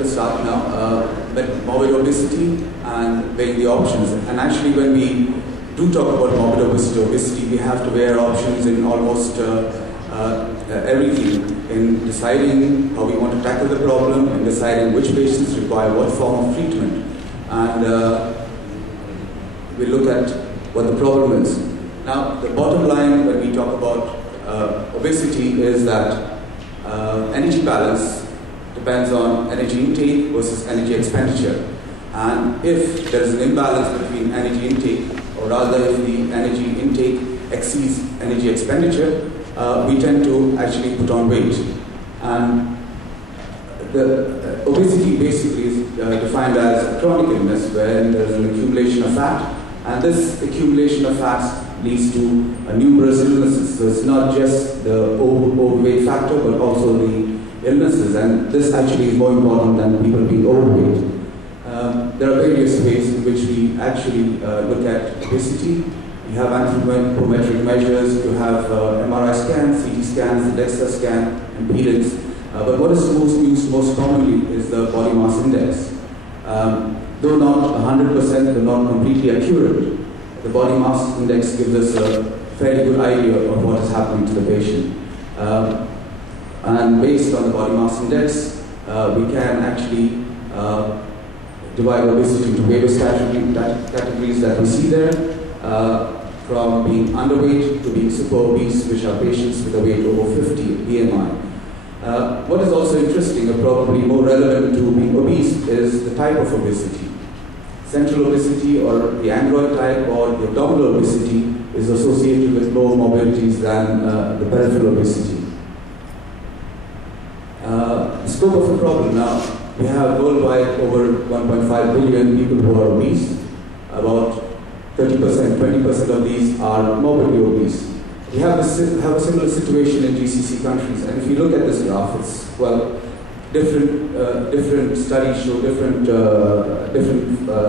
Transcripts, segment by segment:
we'll start now. Morbid obesity and weighing the options. And actually, when we do talk about morbid obesity, we have to weigh our options in almost everything, in deciding how we want to tackle the problem, in deciding which patients require what form of treatment. And we look at what the problem is. Now, the bottom line when we talk about obesity is that energy balance depends on energy intake versus energy expenditure. And if there is an imbalance between energy intake, or rather if the energy intake exceeds energy expenditure, we tend to actually put on weight. And the obesity basically is defined as a chronic illness where there is an accumulation of fat, and this accumulation of fats leads to numerous illnesses. So it's not just the overweight factor, but also the illnesses, and this actually is more important than people being overweight. There are various ways in which we actually look at obesity. You have anthropometric measures, you have MRI scans, CT scans, the DEXA scan, impedance. But what is used most commonly is the body mass index. Though not 100%, though not completely accurate, the body mass index gives us a fairly good idea of what is happening to the patient. And based on the body mass index, we can actually divide obesity into various categories that we see there, from being underweight to being super obese, which are patients with a weight over 50 BMI. What is also interesting, or probably more relevant to being obese, is the type of obesity. Central obesity, or the android type, or the abdominal obesity is associated with lower morbidities than the peripheral obesity. The scope of the problem now. We have worldwide over 1.5 billion people who are obese. About 30%, 20% of these are morbidly obese. We have a similar situation in GCC countries, and if you look at this graph, it's, well, different studies show different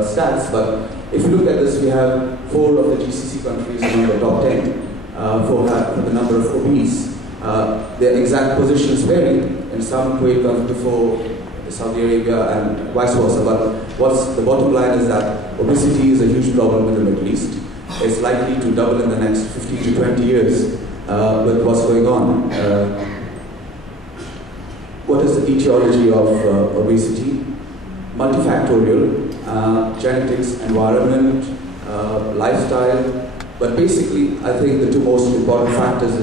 stats, but if you look at this, we have 4 of the GCC countries among the top 10 for the number of obese. Their exact positions vary. In some, Kuwait comes before Saudi Arabia and vice versa, but what's the bottom line is that obesity is a huge problem in the Middle East. It's likely to double in the next 15 to 20 years with what's going on. What is the etiology of obesity? Multifactorial, genetics, environment, lifestyle, but basically I think the two most important factors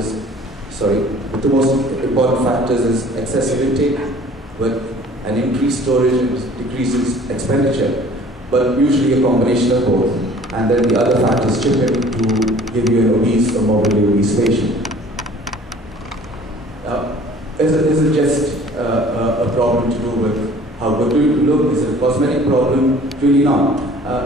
is excessive intake with an increased storage and decreases expenditure, but usually a combination of both. And then the other factors chip in to give you an obese or morbidly obese patient. Is it just a problem to do with how good you look? Is it a cosmetic problem? Really not.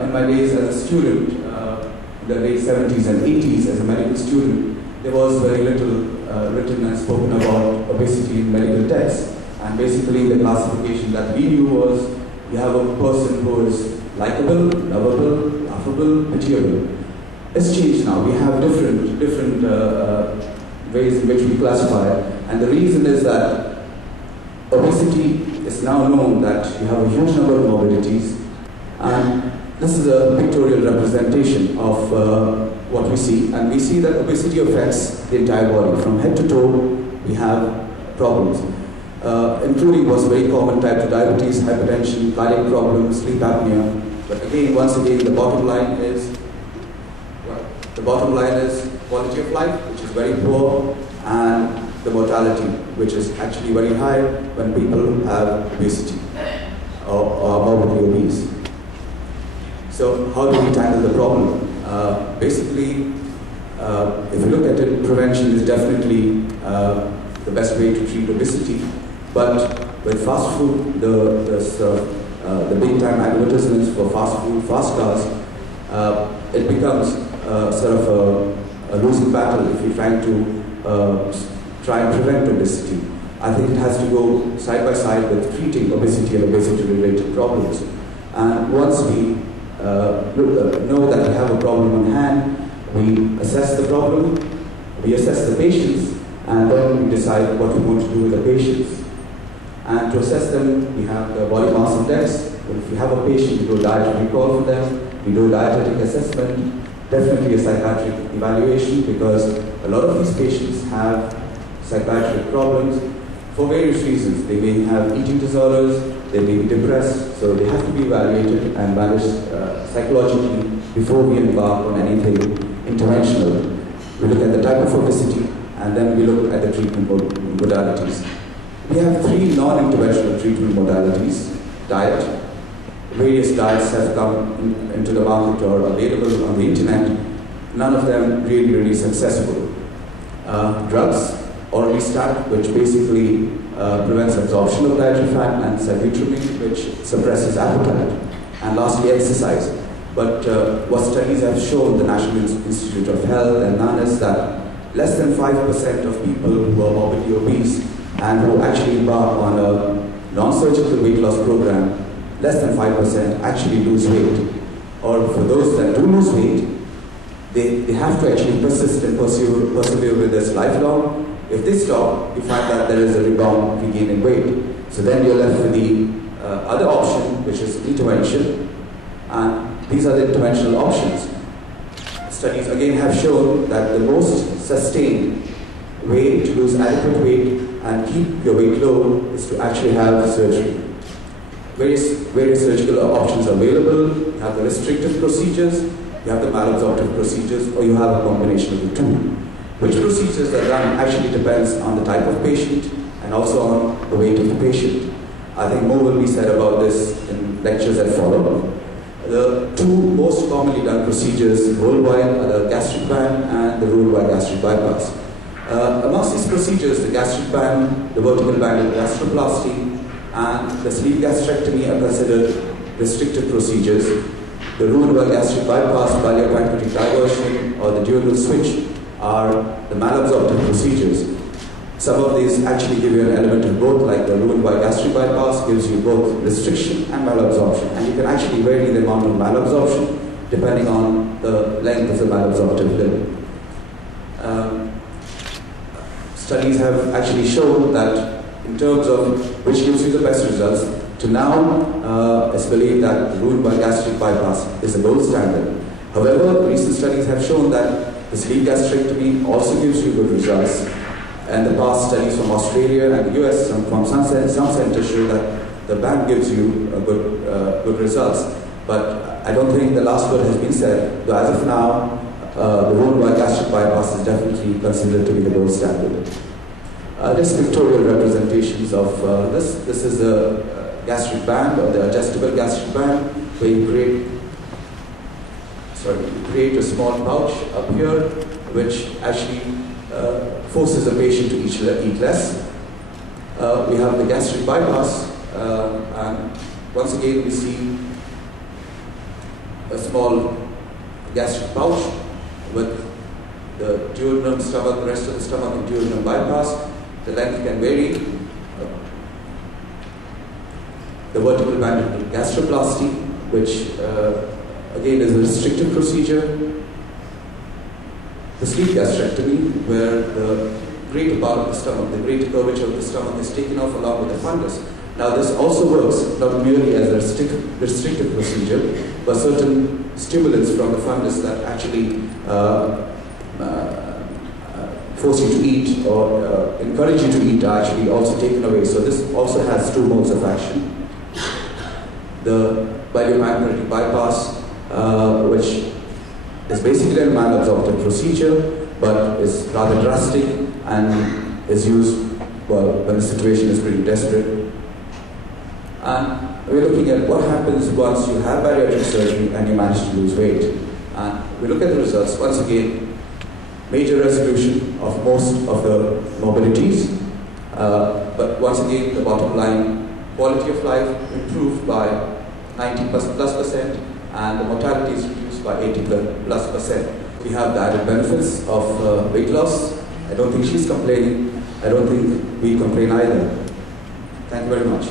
In my days as a student, in the late 70s and 80s as a medical student, there was very little written and spoken about obesity in medical texts. And basically the classification that we knew was, you have a person who is likable, lovable, affable, material. It's changed now. We have different ways in which we classify it. And the reason is that obesity is now known that you have a huge number of morbidities. And this is a pictorial representation of what we see. And we see that obesity affects the entire body. From head to toe, we have problems. Including what's very common type 2 diabetes, hypertension, cardiac problems, sleep apnea. But again, once again, the bottom line is quality of life, which is very poor, and the mortality, which is actually very high when people have obesity or morbidly obese. So how do we tackle the problem? Basically, if you look at it, prevention is definitely the best way to treat obesity. But with fast food, the big time advertisements for fast food, fast cars, it becomes sort of a losing battle if you're trying to try and prevent obesity. I think it has to go side by side with treating obesity and obesity-related problems. And once we know that we have a problem on hand, we assess the problem, we assess the patients, and then we decide what we want to do with the patients. And to assess them, we have the body mass index. If we have a patient, we do a diet recall for them, we do a dietetic assessment, definitely a psychiatric evaluation, because a lot of these patients have psychiatric problems for various reasons. They may have eating disorders, they may be depressed, so they have to be evaluated and managed psychologically before we embark on anything interventional. We look at the type of obesity, and then we look at the treatment modalities. We have 3 non-interventional treatment modalities. Diet. Various diets have come into the market or available on the internet. None of them really successful. Drugs, oral statin, which basically prevents absorption of dietary fat, and sibutramine, which suppresses appetite. And lastly, exercise. But what studies have shown, the National Institute of Health and none, is that less than 5% of people who are morbidly obese and who actually embark on a non-surgical weight loss program, less than 5% actually lose weight. Or for those that do lose weight, they have to actually persist and persevere with this lifelong. If they stop, you find that there is a rebound regain in weight. So then you're left with the other option, which is intervention. And these are the interventional options. Studies again have shown that the most sustained way to lose adequate weight and keep your weight low is to actually have surgery. Various surgical options are available. You have the restrictive procedures, you have the malabsorptive procedures, or you have a combination of the two. Which procedures are done actually depends on the type of patient and also on the weight of the patient. I think more will be said about this in lectures that follow. The 2 most commonly done procedures worldwide are the gastric band and the rolled-wide gastric bypass. Amongst these procedures, the gastric band, the vertical banded gastroplasty, and the sleeve gastrectomy are considered restrictive procedures. The rolled-wide gastric bypass, bariatric diversion, or the duodenal switch are the malabsorptive procedures. Some of these actually give you an element of both, like the rolled-wide gastric bypass gives you both restriction and malabsorption, and you can actually vary the amount of malabsorption depending on the length of the malabsorptive limb. Studies have actually shown that in terms of which gives you the best results, to now it's believed that rolled-wide gastric bypass is the gold standard. However, recent studies have shown that the sleeve gastrectomy also gives you good results. And the past studies from Australia and the US, from some centers show that the band gives you good results. But I don't think the last word has been said. So as of now, the rolled-wide gastric bypass is definitely considered to be the gold standard. This pictorial representations of this. This is the gastric band, or the adjustable gastric band, where you create a small pouch up here, which actually forces the patient to eat less. We have the gastric bypass, and once again we see a small gastric pouch with the duodenum, stomach, the rest of the stomach and duodenum bypass. The length can vary. The vertical banded gastroplasty, which again is a restrictive procedure. The sleeve gastrectomy, where the greater part of the stomach, the greater curvature of the stomach is taken off along with the fundus. Now this also works not merely as a restrictive procedure, but certain stimulants from the fundus that actually force you to eat or encourage you to eat are actually also taken away. So this also has 2 modes of action. The bariatric bypass, which is basically a malabsorptive procedure, but is rather drastic and is used when the situation is pretty desperate. And we're looking at what happens once you have bariatric surgery and you manage to lose weight. And we look at the results. Once again, major resolution of most of the morbidities, but once again, the bottom line, quality of life improved by 90+%, and the mortality is reduced by 80+%. We have the added benefits of weight loss. I don't think she's complaining. I don't think we complain either. Thank you very much.